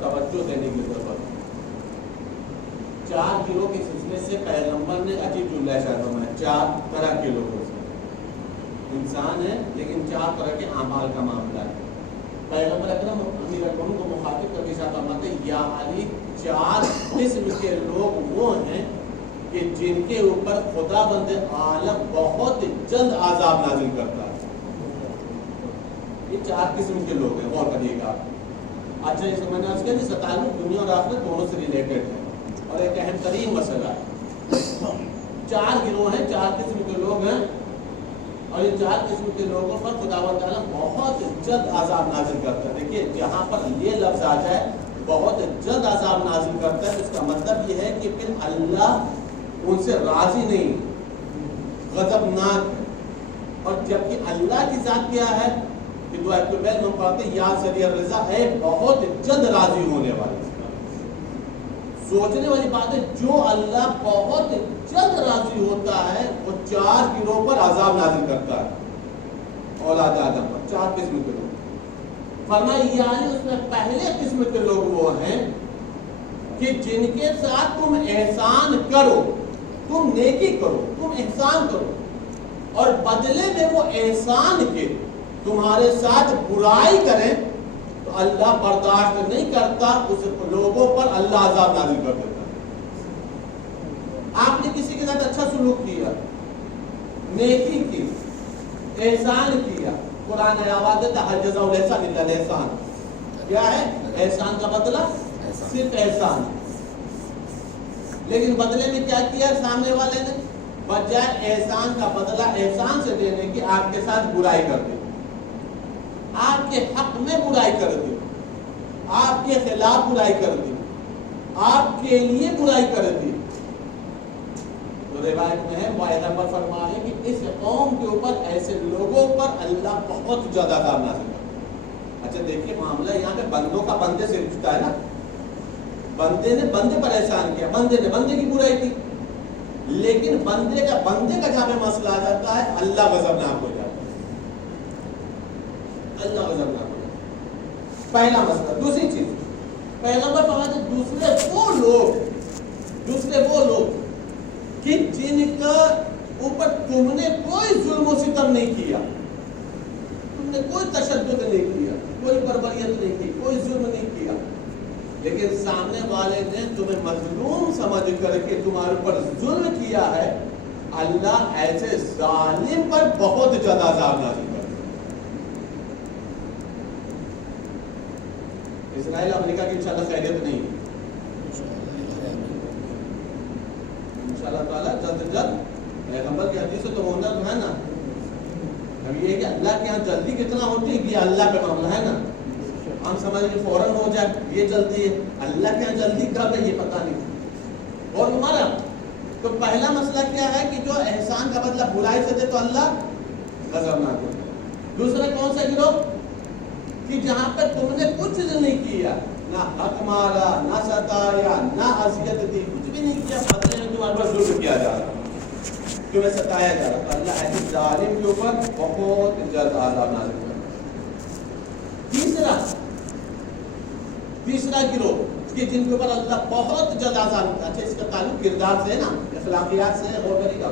طرف توجہ دینے کی ضرورت ہے۔ 4 گروہ کے سلسلے سے پیغمبر نے عجیب جملہ ارشاد فرمایا، 4 طرح کے لوگوں سے انسان ہے لیکن 4 طرح کے اعمال کا معاملہ ہے۔ پیغمبر اکرم امیر المومنین کو مخاطب کر کے ارشاد فرماتے ہیں، یا علی 4 قسم کے لوگ وہ ہیں کہ جن کے اوپر خدا بند عالم بہت جلد عذاب نازل کرتا ہے۔ یہ 4 قسم کے لوگ ہیں، غور کریے گا۔ اچھا اس میں نے اس کے تعلق دنیا اور آخرت دونوں سے ریلیٹڈ ہے اور ایک اہم ترین مسئلہ ہے۔ 4 گروہ ہیں، 4 قسم کے لوگ ہیں اور یہ 4 قسم کے لوگوں پر خداوند تعالیٰ بہت جلد عذاب نازل کرتا ہے۔ دیکھیے جہاں پر یہ لفظ آ جائے بہت جلد عذاب نازل کرتا ہے، اس کا مطلب یہ ہے کہ پھر اللہ ان سے راضی نہیں، غضبناک ہے۔ اور جبکہ اللہ کی ذات کیا ہے کہ دعا قبیل میں پڑھتے ہیں، یا سریع الرضا، اے بہت جلد راضی ہونے والے۔ سوچنے والی بات ہے، جو اللہ بہت جلد راضی ہوتا ہے وہ 4 گروہ پر عذاب نازل کرتا ہے، اولاد آدم پر، 4 قسم کے لوگ۔ فرمایا یعنی اس میں پہلے قسم کے لوگ وہ ہیں کہ جن کے ساتھ تم احسان کرو، تم نیکی کرو، تم احسان کرو اور بدلے میں وہ احسان کے تمہارے ساتھ برائی کریں تو اللہ برداشت نہیں کرتا، اس لوگوں پر اللہ عذاب نازل کر دیتا ہے۔ آپ نے کسی کے ساتھ اچھا سلوک کیا، نیکی کی، احسان کیا، قرآن آواز دیتا ہے جزاء الاحسان الا الاحسان، کیا ہے احسان کا بدلہ؟ صرف احسان۔ لیکن بدلے میں کیا کیا سامنے والے نے؟ بجائے احسان کا بدلہ احسان سے دینے کی آپ کے ساتھ برائی کر دی، آپ کے حق میں برائی کر دی، آپ کے خلاف برائی کر دی، آپ کے لیے برائی کر دی۔ تو روایت میں ہے پیغمبر فرما ہے کہ اس قوم کے اوپر، ایسے لوگوں پر اللہ بہت زیادہ عذاب نازل کرتا ہے۔ اچھا دیکھیے معاملہ یہاں پہ بندوں کا بندے سے رشتہ ہے نا، بندے نے بندے پر احسان کیا، بندے نے بندے کی برائی کی، لیکن بندے کا جہاں پہ مسئلہ آ جاتا ہے اللہ غضبناک ہو جاتا ہے، اللہ غضبناک ہو جاتا ہے۔ پہلا مسئلہ۔ دوسری چیز پیغمبر فرماتے ہیں دوسرے وہ لوگ کہ جن کا اوپر تم نے کوئی ظلم و ستم نہیں کیا، تم نے کوئی تشدد نہیں کیا، کوئی بربریت نہیں کی، کوئی ظلم نہیں کیا، لیکن سامنے والے نے تمہیں مظلوم سمجھ کر کے تمہارے اوپر ظلم کیا ہے، اللہ ایسے ظالم پر بہت زیادہ عذاب نازل کرتا ہے۔ اسرائیل امریکہ کی انشاءاللہ خیریت نہیں ہے، انشاءاللہ تعالیٰ جلد از جلد پیغمبر کی حدیث سے تو ہونا تو ہے نا۔ اب یہ ہے کہ اللہ کے یہاں جلدی کتنا ہوتی ہے، یہ اللہ کا معاملہ ہے نا، ہم سمجھ کہ فوراً ہو جائے یہ جلدی ہے، اللہ کے یہاں جلدی کب ہے یہ پتہ نہیں۔ اور ہمارا تو پہلا مسئلہ کیا ہے کہ جو احسان کا بدلہ برائی سے دے تو اللہ غضبناک ہوتا ہے۔ دوسرا کون سا گروہ کہ جہاں پہ تم نے کچھ نہیں کیا، نہ حق مارا، نہ ستایا، نہ اذیت دی، کچھ بھی نہیں کیا، بدلے میں تمہارے پر ظلم کیا جا رہا، تمہیں ستایا جا رہا، تو اللہ ایسے ظالم کے اوپر بہت جلد عذاب نازل کرتا ہے۔ تیسرا گروہ کہ جن کے اوپر اللہ بہت جلد عذاب، اچھا اس کا تعلق کردار سے ہے نا، اخلاقیات سے ہے، غور کرے گا۔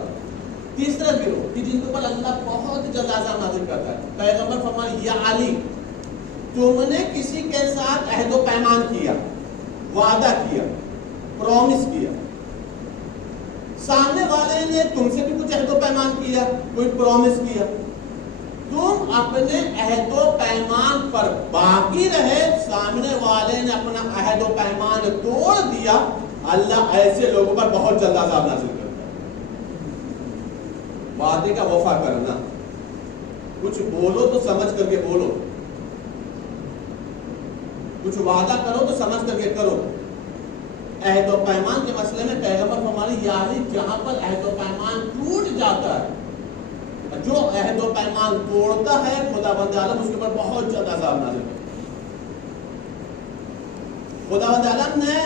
تیسرا گروہ کہ جن کے اوپر اللہ بہت جلد عذاب نازل کرتا ہے، پیغمبر فرمایا یا علی تم نے کسی کے ساتھ عہد و پیمان کیا، وعدہ کیا، پرومس کیا، سامنے والے نے تم سے بھی کچھ عہد و پیمان کیا، کوئی پرومس کیا، تم اپنے عہد و پیمان پر باقی رہے، سامنے والے نے اپنا عہد و پیمان توڑ دیا، اللہ ایسے لوگوں پر بہت جلد عذاب نازل کرتا ہے۔ وعدے کا وفا کرنا، کچھ بولو تو سمجھ کر کے بولو، کچھ وعدہ کرو تو سمجھ کر کے کرو۔ عہد و پیمان کے مسئلے میں پیغمبر فرماتے ہیں یعنی جہاں پر عہد و پیمان ٹوٹ جاتا ہے، جو عہد و پیمان توڑتا ہے خدا بند عالم اس کے اوپر بہت زیادہ عذاب نازل کرتا ہے۔ خدا بند عالم نے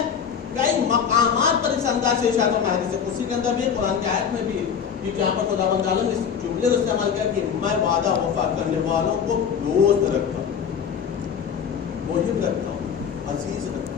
کئی مقامات پر اس انداز سے ارشاد فرمایا ہے، اسی کے اندر بھی قرآن کی آیت میں بھی کہ جہاں پر خدا بند عالم اس جملے کو استعمال کیا کہ میں وعدہ وفا کرنے والوں کو دوست رکھتا ہوں، محب رکھتا ہوں، عزیز رکھتا ہوں۔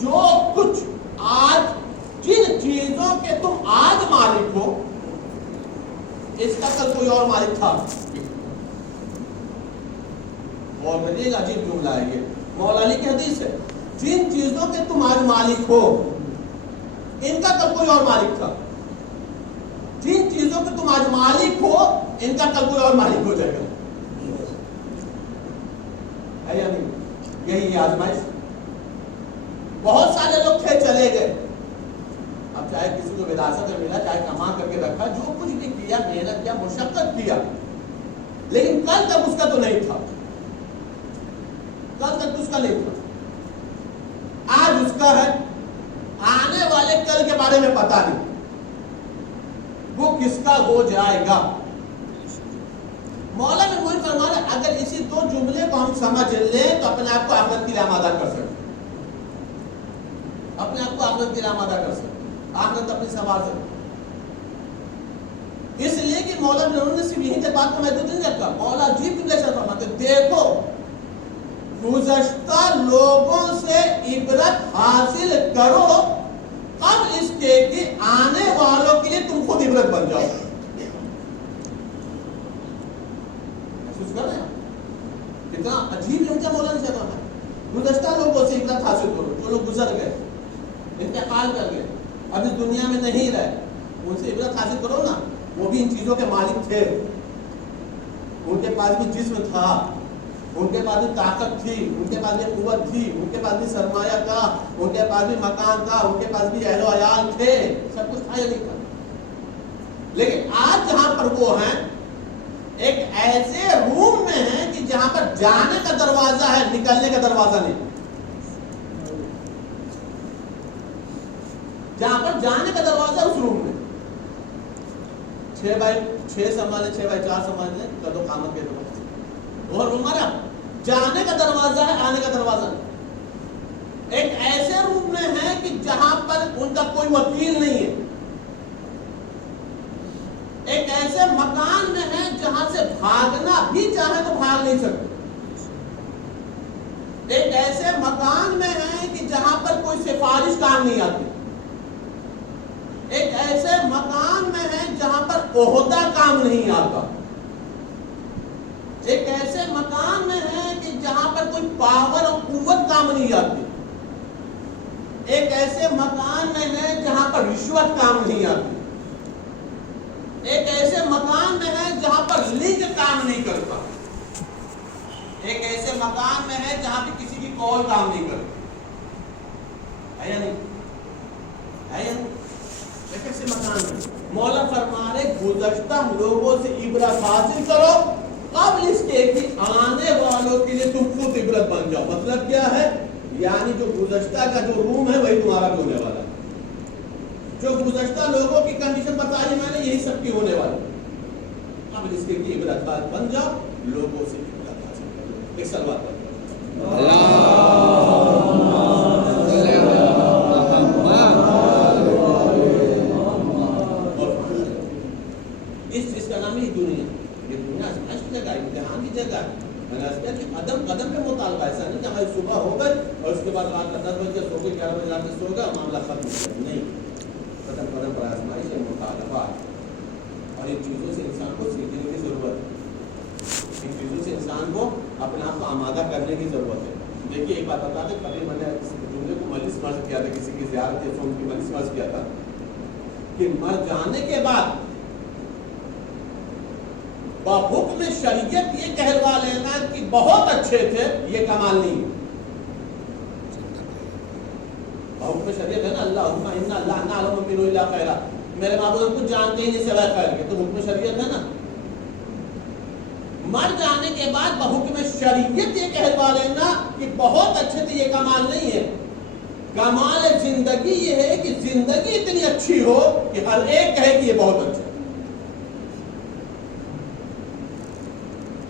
جو کچھ آج جن چیزوں کے تم آج مالک ہو اس کا کل کوئی اور مالک تھا. اور کریے گا، عجیب جملہ ہے یہ، مولا علی کی حدیث ہے. جن چیزوں کے تم آج مالک ہو ان کا کل کوئی اور مالک تھا. جن چیزوں کے تم آج مالک ہو ان کا کل کوئی اور مالک ہو جائے گا. ہے یا نہیں؟ یہی آزمائش. بہت سارے لوگ تھے چلے گئے. اب چاہے کسی کو وراثت میں ملا، چاہے کما کر کے رکھا، جو کچھ بھی کیا، محنت کیا، مشقت کیا، لیکن کل تک اس کا تو نہیں تھا. کل تک اس کا نہیں تھا. آج اس کا ہے، آنے والے کل کے بارے میں پتا نہیں وہ کس کا ہو جائے گا. مولا میں وہی فرما رہا ہے، اگر اسی دو جملے کو ہم سمجھ لیں تو اپنے آپ کو آخرت کے لیے آمادہ کر سکتے، اپنے آپ کو آخرت کے لیے آمادہ کر سکتے، آخرت اپنی سنوار سکتے. اس لیے کہ مولا نے صرف یہی تک بات کو محدود نہیں رکھا. مولا عجیب جملے سے فرماتے دیکھو گزشتہ لوگوں سے عبرت حاصل کرو قبل اس کے کہ آنے والوں کے لیے تم خود عبرت بن جاؤ. محسوس کر رہے ہیں کتنا عجیب لہجہ مولا نے چاہتا ہے. گزشتہ لوگوں سے عبرت حاصل کرو، جو لوگ گزر گئے، انتقال کر گئے، اب اس دنیا میں نہیں رہے، ان سے عبرت حاصل کرو نا. وہ بھی ان چیزوں کے مالک تھے، ان کے پاس بھی جسم تھا، ان کے پاس بھی طاقت تھی، ان کے پاس بھی قوت تھی، ان کے پاس بھی سرمایہ تھا، ان کے پاس بھی مکان تھا، ان کے پاس بھی اہل و عیال تھے، سب کچھ تھا یا نہیں تھا. لیکن آج جہاں پر وہ ہیں ایک ایسے روم میں ہیں کہ جہاں پر جانے کا دروازہ ہے، نکلنے کا دروازہ نہیں. جہاں پر جانے کا دروازہ اس روم میں 6x6 سنبھالے، 6x4 سنبھالے کدو قامت کے دروازے. اور ہمارا جانے کا دروازہ ہے، آنے کا دروازہ نہیں. ایک ایسے روم میں ہے کہ جہاں پر ان کا کوئی وکیل نہیں ہے. ایک ایسے مکان میں ہے جہاں سے بھاگنا بھی چاہے تو بھاگ نہیں سکتے. ایک ایسے مکان میں ہے کہ جہاں پر کوئی سفارش کام نہیں آتی. ایک ایسے مکان میں ہے جہاں پر عہدہ کام نہیں آتا. ایک ایسے مکان میں ہے کہ جہاں پر کوئی پاور اور قوت کام نہیں آتی. ایک ایسے مکان میں ہے جہاں پر رشوت کام نہیں آتی. ایک ایسے مکان میں ہے جہاں پر لنچ کام نہیں کرتا. ایک ایسے مکان میں ہے جہاں پہ کسی کی کال کام نہیں کرتی. ہے یا نہیں؟ ہے یا نہیں؟ ایک ایسے مکان میں مولا فرما رہے گزشتہ لوگوں سے عبرت حاصل کرو قبل اس کے کہ آنے والوں کے لیے تم خود عبرت بن جاؤ. مطلب کیا ہے؟ یعنی جو گزشتہ کا جو روم ہے وہی تمہارا بھی ہونے والا ہے. جو گزشتہ لوگوں کی کنڈیشن بتائی میں نے یہی سب کی ہونے والی. قبل اس کے کہ عبرت بن جاؤ، لوگوں سے عبرت حاصل کرو. ایک سلوات کرو. اس چیز کا نام ہی دنیا. یہ دنیا آزمائش کی جگہ، امتحان کی جگہ ہے. میں نے کہ قدم قدم پہ مطالبہ. ایسا نہیں کہ ہماری صبح ہو گئی اور اس کے بعد رات کا 10 بجے سو گئے، 11 بجے رات میں سو گیا، معاملہ ختم ہو گیا. نہیں، قدم قدم پر آزمائش ہے، مطالبہ. اور ان چیزوں سے انسان کو سیکھنے کی ضرورت ہے. ان چیزوں سے انسان کو اپنے آپ کو آمادہ کرنے کی ضرورت ہے. دیکھیے ایک بات بتا دیں، کبھی میں نے جملے کو مجلس مرض کیا تھا، کسی کی زیارت یا سون کی مجلس مرض کیا تھا کہ مر جانے کے بعد بحکم شریعت یہ کہلوا لینا کہ بہت اچھے تھے، یہ کمال نہیں. بحکم شریعت ہے نا، اللہم انا لا نعلم منہ الا خیرا، میرے معبود ہم کچھ جانتے ہی نہیں سوائے خیر کے، تو حکم شریعت ہے نا. مر جانے کے بعد بحکم شریعت یہ کہلوا لینا کہ بہت اچھے تھے، یہ کمال نہیں ہے. کمال زندگی یہ ہے کہ زندگی اتنی اچھی ہو کہ ہر ایک کہے کہ یہ بہت اچھا.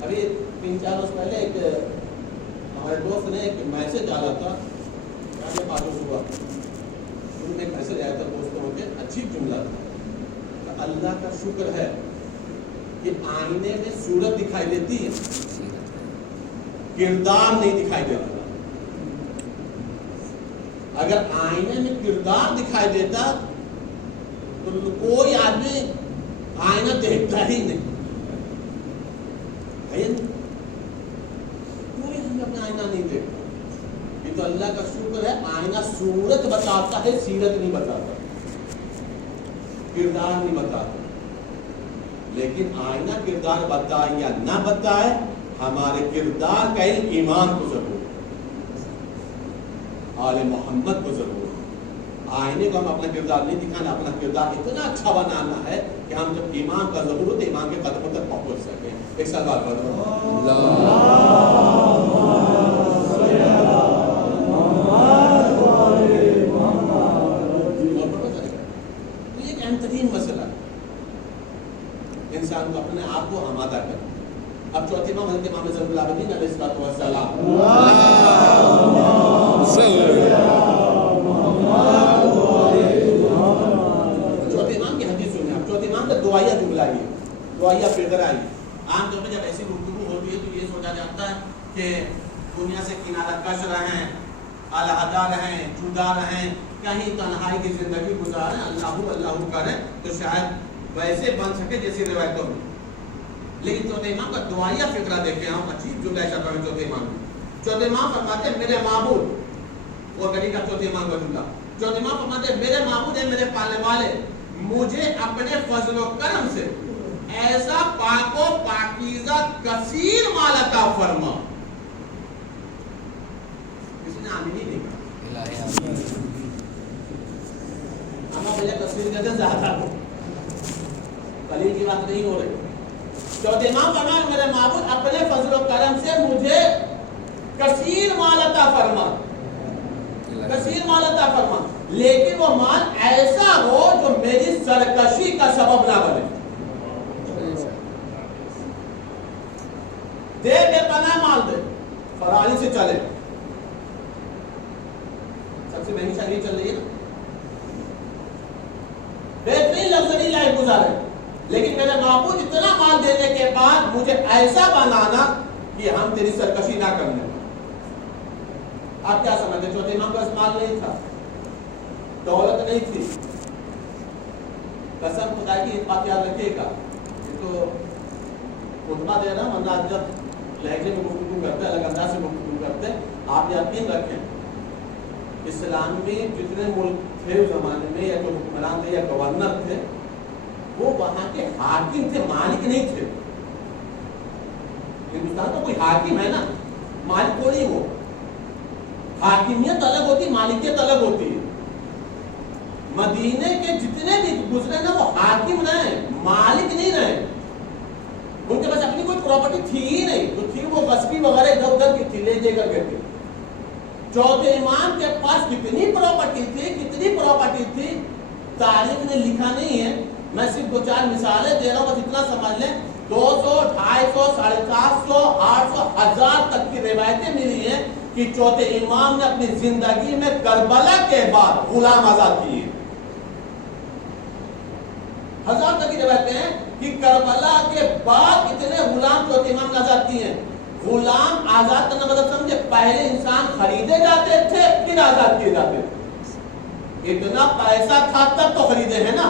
ابھی 3-4 روز پہلے ایک ہمارے دوست نے ایک میسج ڈالا تھا، کیا معلوم ہوا ان میں ایک میسج آیا تھا دوستوں کے، عجیب جملہ تھا. اللہ کا شکر ہے کہ آئینے میں صورت دکھائی دیتی ہے، کردار نہیں دکھائی دیتا. اگر آئینے میں کردار دکھائی دیتا تو کوئی آدمی آئینہ دیکھتا ہی نہیں. کوئی ہمیں اپنا آئینہ نہیں دیکھتا. یہ تو اللہ کا شکر ہے آئینہ صورت بتاتا ہے، سیرت نہیں بتاتا، کردار نہیں بتاتا. لیکن آئینہ کردار بتائے یا نہ بتائے، ہمارے کردار کا علم ایمان کو ضرور، آل محمد کو ضرور. آئینے کو ہم اپنا کردار نہیں دکھانا، اپنا کردار اتنا اچھا بنانا ہے کہ ہم جب ایمان کا ظہور ہو تو ایمان کے قدموں تک پہنچ سکیں. ایک سال بعد پڑھو یہ ایک اہم ترین مسئلہ ہے انسان کو اپنے آپ کو آمادہ کرنا. اب چوتھی امام حضرت امام زین العابدین علیہ الصلوۃ والسلام، چوتھے امام کی حدیث سنیں. اب چوتھے امام کا دعائیہ جملہ ہے، دعائیہ فقرہ ہے. عام طور پہ جب ایسی گفتگو ہوتی ہے تو یہ سوچا جاتا ہے کہ دنیا سے کنارہ کش رہیں، علیحدہ رہیں، جدا رہیں، کہیں تنہائی کی زندگی گزاریں، اللہ کریں تو شاید ویسے بن سکے جیسی روایتوں میں. لیکن چوتھے امام کا دعائیہ فقرہ دیکھیں ہم، عجیب جملہ ہے چوتھے امام میں. چوتھے امام فرماتے ہیں میرے معبود، وہ گلی کا چوتھے امام کا جملہ. چوتھے امام فرماتے ہیں میرے معبود ہے، میرے پالنے والے، مجھے اپنے فضل و کرم سے ایسا پاک و پاکیزہ کثیر مال عطا فرما. کسی نے آمین نہیں کہا. اما بھیا کثیر کہتے ہیں زیادہ ہو، قلیل کی بات نہیں ہو رہی. چوتھے امام فرمایا میرے معبود اپنے فضل و کرم سے مجھے کثیر مال عطا فرما، کثیر مال عطا فرما، لیکن وہ مال ایسا ہو جو میری سرکشی کا سبب نہ بنے. دے بے پناہ مال دے، فراری سے چلے. سب سے مہنگی شادی چل رہی ہے نا، بہترین لگژری لائف گزارے، لیکن میرے معبود اتنا مال دینے کے بعد مجھے ایسا بنانا کہ ہم تیری سرکشی نہ کرنے. آپ کیا سمجھتے؟ چوتھے امام کا مال نہیں تھا، دولت نہیں تھی. قسم خدا کی ایک بات یاد رکھیے گا، یہ تو خطبہ دے رہا ہوں، ورنہ جب لہجے میں گفتگو کرتے ہیں، الگ انداز سے گفتگو کرتے ہیں. آپ یقین رکھیں اسلام میں جتنے ملک تھے اس زمانے میں، یا جو حکمران تھے یا گورنر تھے، وہ وہاں کے حاکم تھے، مالک نہیں تھے. ہندوستان کا کوئی حاکم ہے نا، مالک کو نہیں. وہ حاکمیت الگ ہوتی، مالکیت الگ ہوتی ہے. مدینے کے جتنے بھی گزرے نا وہ حاکم رہے، مالک نہیں رہے. ان کے پاس اپنی کوئی پراپرٹی تھی ہی نہیں، جو تھی وہ غصبی وغیرہ ادھر ادھر کی تھی، لے دے کر کے تھی. چوتھے امام کے پاس کتنی پراپرٹی تھی تاریخ نے لکھا نہیں ہے. میں صرف 2-4 مثالیں دے رہا ہوں، بس اتنا سمجھ لیں. 200, 250, 450, 800, 1000 تک کی روایتیں ملی ہیں کہ چوتھے امام نے اپنی زندگی میں کربلا کے بعد غلام آزاد کیے. 1000 تک کی روایتیں ہیں کہ کربلا کے بعد اتنے غلام چوتھے امام نے آزاد کیے ہیں. غلام آزاد کرنا مطلب سمجھے، پہلے انسان خریدے جاتے تھے پھر آزاد کیے جاتے تھے. اتنا پیسہ تھا تب تو خریدے ہیں نا.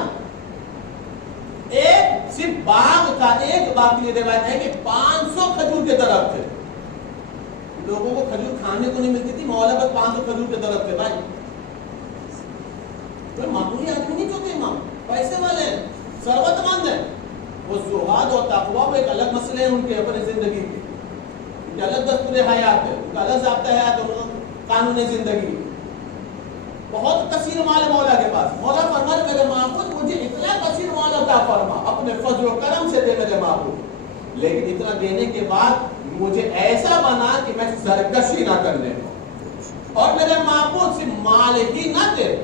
ایک صرف باغ تھا، ایک باغ کی روایت ہے کہ 500 کھجور کے درخت تھے. لوگوں کو کھجور کھانے کو نہیں ملتی تھی، مولا بس 500 کھجور کے درخت تھے. بھائی کوئی معمولی آدمی نہیں چوتھے امام، پیسے والے ہیں، ثروت مند ہیں. وہ زہاد اور تقویٰ وہ ایک الگ مسئلے ہیں ان کے اپنے زندگی کے، ان کے الگ دستور حیات ہے، ان کا الگ ضابطہ حیات، قانون زندگی. بہت کثیر مال ہے مولا کے پاس. مولا فرمایا میرے معبود مجھے اتنا کثیر مال عطا فرما، اپنے فضل و کرم سے دے میرے معبود، لیکن اتنا دینے کے بعد مجھے ایسا بنا کہ میں سرکشی نہ کرنے. اور میرے معبود صرف مال ہی نہ دے،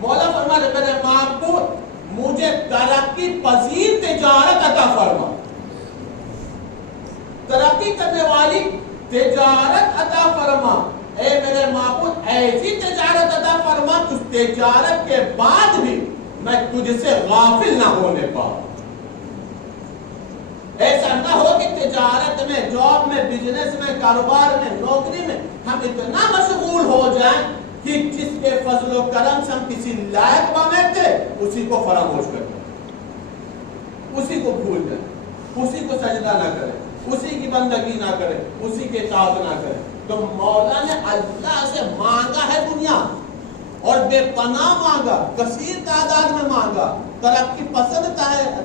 مولا فرمایا میرے معبود مجھے ترقی پذیر تجارت عطا فرما، ترقی کرنے والی تجارت عطا فرما. اے میرے معبود ایسی تجارت عطا فرما اس تجارت کے بعد بھی میں تجھ سے غافل نہ ہونے پاؤں. ایسا نہ ہو کہ تجارت میں، جاب میں، بزنس میں، کاروبار میں، نوکری میں ہم اتنا مشغول ہو جائیں کہ جس کے فضل و کرم سے ہم کسی لائق بنے تھے اسی کو فراموش کر دیں، اسی کو بھول جائیں، اسی کو سجدہ نہ کریں، اسی کی بندگی نہ کریں، اسی کے اطاعت نہ کریں. تو مولا نے اللہ سے مانگا ہے دنیا اور بے پناہ مانگا، کثیر تعداد میں مانگا، ترقی پسند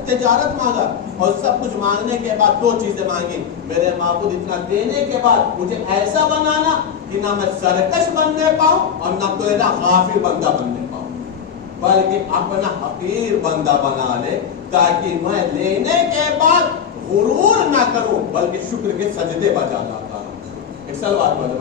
تجارت مانگا، اور سب کچھ مانگنے کے بعد دو چیزیں مانگی. میرے معبود اتنا دینے کے بعد مجھے ایسا بنانا کہ نہ میں سرکش بننے پاؤں اور نہ تو غافل بندہ بننے پاؤں، بلکہ اپنا حقیر بندہ بنا لے تاکہ میں لینے کے بعد غرور نہ کروں بلکہ شکر کے سجدے بجا لاتا ہوں. ایک سلوات پڑھو.